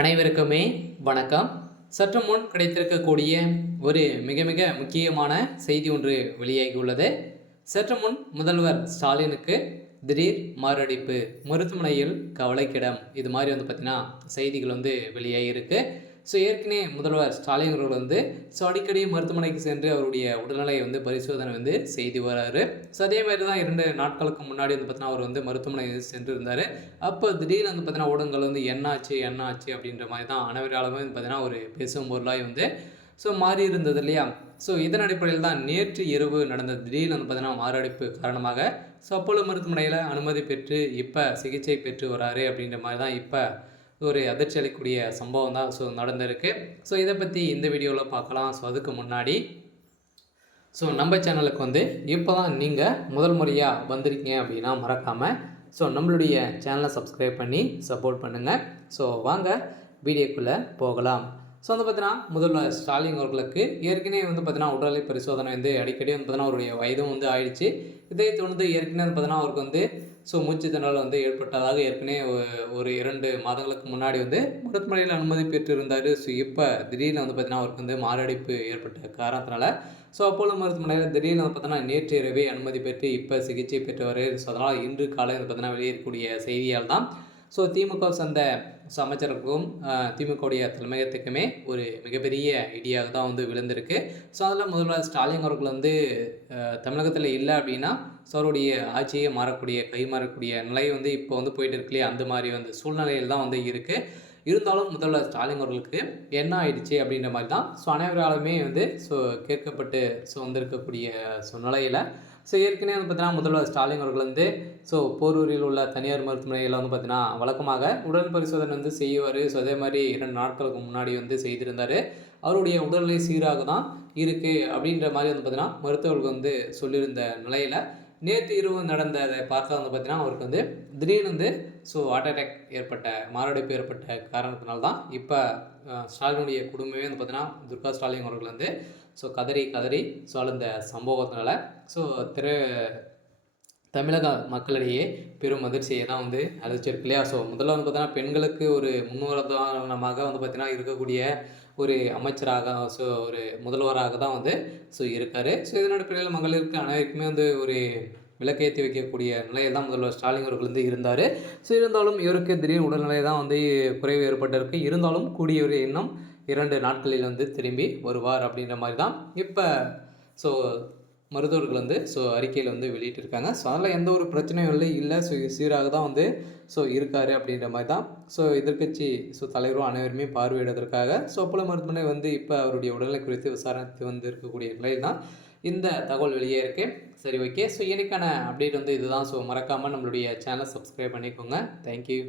அனைவருக்குமே வணக்கம். சற்று முன் கிடைத்திருக்கக்கூடிய ஒரு மிக மிக முக்கியமான செய்தி ஒன்று வெளியாகியுள்ளது. சற்று முன் முதல்வர் ஸ்டாலினுக்கு திடீர் மாரடைப்பு, மருத்துவமனையில் கவலைக்கிடம். இது மாதிரி பார்த்தீங்கன்னா செய்திகள் வெளியாகியிருக்கு. ஏற்கனவே முதல்வர் ஸ்டாலின் அவர்கள் அடிக்கடி மருத்துவமனைக்கு சென்று அவருடைய உடல்நிலையை பரிசோதனை செய்து வராரு. அதே மாதிரி தான் 2 நாட்களுக்கு முன்னாடி பார்த்தீங்கன்னா அவர் மருத்துவமனை சென்றிருந்தார். அப்போ திடீர்னு பார்த்தீங்கன்னா ஊடகங்கள் என்னாச்சு என்னாச்சு அப்படின்ற மாதிரி தான் அனைவராலுமே பார்த்தீங்கன்னா ஒரு பேசும் பொருளாக மாறி இருந்தது இல்லையா? இதன் அடிப்படையில் தான் நேற்று இரவு நடந்த திடீர்னு பார்த்தீங்கன்னா மாரடைப்பு காரணமாக அப்போலோ மருத்துவமனையில் அனுமதி பெற்று இப்போ சிகிச்சை பெற்று வராரு அப்படின்ற மாதிரி தான் இப்போ ஒரு அதிர்ச்சி அளிக்கக்கூடிய சம்பவம் தான் நடந்திருக்கு. இதை பற்றி இந்த வீடியோவில் பார்க்கலாம். அதுக்கு முன்னாடி நம்ம சேனலுக்கு இப்போ தான் நீங்கள் முதல் முறையாக வந்திருக்கீங்க அப்படின்னா மறக்காமல் நம்மளுடைய சேனலை சப்ஸ்கிரைப் பண்ணி சப்போர்ட் பண்ணுங்கள். வாங்க வீடியோக்குள்ளே போகலாம். பார்த்தீங்கன்னா முதல்வர் ஸ்டாலின் அவர்களுக்கு ஏற்கனவே பார்த்தீங்கன்னா உடல்நிலை பரிசோதனை அடிக்கடி பார்த்தீங்கன்னா அவருடைய வயதும் ஆயிடுச்சு. இதயத்தை ஏற்கனவே பார்த்தீங்கன்னா அவருக்கு மூச்சு திணறல் ஏற்பட்டதாக ஏற்கனவே ஒரு 2 மாதங்களுக்கு முன்னாடி மருத்துவமனையில் அனுமதி பெற்றிருந்தார். இப்போ திடீர்னு பார்த்தீங்கன்னா அவருக்கு மாரடைப்பு ஏற்பட்ட காரணத்தினால அப்போலோ மருத்துவமனையில் திடீர்னு பார்த்தீங்கன்னா நேற்று இரவே அனுமதி பெற்று இப்போ சிகிச்சை பெற்றவர். அதனால் இன்று காலை பார்த்தீங்கன்னா வெளியேறக்கூடிய செய்தியால் தான் திமுக சேர்ந்த அமைச்சருக்கும் திமுகவுடைய தலைமையகத்துக்குமே ஒரு மிகப்பெரிய இடியாக தான் விழுந்திருக்கு. அதில் முதல்வர் ஸ்டாலின் அவர்கள் தமிழகத்தில் இல்லை அப்படின்னா அவருடைய ஆட்சியை மாறக்கூடிய கை மாறக்கூடிய நிலை இப்போ போயிட்டு இருக்கு இல்லையா? அந்த மாதிரி சூழ்நிலையில் தான் இருக்குது. இருந்தாலும் முதல்வர் ஸ்டாலின் அவர்களுக்கு என்ன ஆயிடுச்சு அப்படின்ற மாதிரி தான் அனைவராலுமே கேட்கப்பட்டு வந்திருக்கக்கூடிய நிலையில் ஏற்கனவே பார்த்தீங்கன்னா முதல்வர் ஸ்டாலின் அவர்கள் போரூரில் உள்ள தனியார் மருத்துவமனையில் பார்த்தீங்கன்னா வழக்கமாக உடல் பரிசோதனை செய்வார். அதே மாதிரி 2 நாட்களுக்கு முன்னாடி செய்திருந்தார். அவருடைய உடல்நிலை சீராக தான் இருக்குது அப்படின்ற மாதிரி பார்த்தீங்கன்னா மருத்துவர்கள் சொல்லியிருந்த நிலையில் நேற்று இரவு நடந்ததை பார்த்தா பார்த்தீங்கன்னா அவருக்கு திடீர்னு ஹார்ட் அட்டாக் ஏற்பட்ட மாரடைப்பு ஏற்பட்ட காரணத்தினால்தான் இப்போ ஸ்டாலினுடைய குடும்பமே பார்த்தீங்கன்னா துர்கா ஸ்டாலின் அவர்கள் கதறி அழுந்த சம்பவத்தினால தமிழக மக்களிடையே பெரும் அதிர்ச்சியை தான் அளிச்சிருக்கு இல்லையா? முதல்ல பார்த்தீங்கன்னா பெண்களுக்கு ஒரு முன்னுதாரணமாக பார்த்தீங்கன்னா இருக்கக்கூடிய ஒரு அமைச்சராக ஒரு முதல்வராக தான் இருக்கார். இதன் அடிப்படையில் மகளிருக்கு அனைவருக்குமே ஒரு விளக்கேற்றி வைக்கக்கூடிய நிலையில் தான் முதல்வர் ஸ்டாலின் அவர்கள் இருந்தார். இருந்தாலும் இவருக்கு திடீர் உடல்நிலை தான் குறைவு ஏற்பட்டிருக்கு. இருந்தாலும் கூடியவர் இன்னும் 2 நாட்களில் திரும்பி வருவார் அப்படின்ற மாதிரி தான் இப்போ மருத்துவர்கள் அறிக்கையில் வெளியிட்டிருக்காங்க. அதில் எந்த ஒரு பிரச்சனையும் இல்லை. சீராக தான் இருக்கார் அப்படின்ற மாதிரி தான் எதிர்க்கட்சி தலைவரும் அனைவருமே பார்வையிடுவதற்காக அப்போலோ மருத்துவமனை இப்போ அவருடைய உடல்நிலை குறித்து விசாரித்து இருக்கக்கூடிய நிலையில் தான் இந்த தகவல் வெளியே இருக்குது. சரி, ஓகே. இன்னைக்கான அப்டேட் இதுதான். மறக்காமல் நம்மளுடைய சேனலை சப்ஸ்கிரைப் பண்ணிக்கோங்க. தேங்க்யூ.